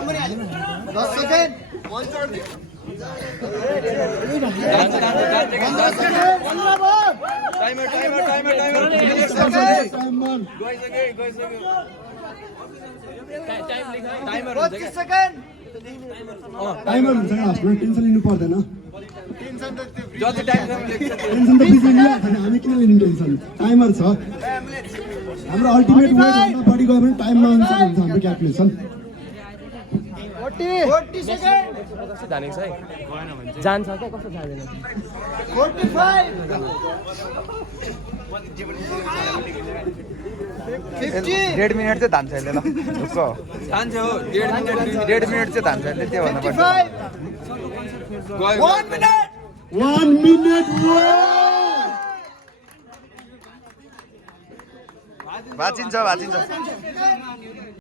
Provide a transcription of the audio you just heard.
10 second timer हुन्छ लास्टमा tension लिनु पर्दैन जति टाइम टेन्सन त बिग्रिनु हामी किन लिनु टेन्सन टाइमर छ हाम्रो अल्टिमेट वेट भन्दा बढी गयो भने टाइममा अनुसार हुन्छ हाम्रो क्याल्कुलेसन 40 सेकेन्ड कस्तो जानेको छ है जान्छ क्या कस्तो जाँदैन 45 1.5 मिनट चाहिँ धान्छ यसले ल उसको जान्छ हो 1.5 मिनट चाहिँ धान्छ यसले त्यो भन्नु पर्छ 1 मिनट 1 मिनट भाचिन्छ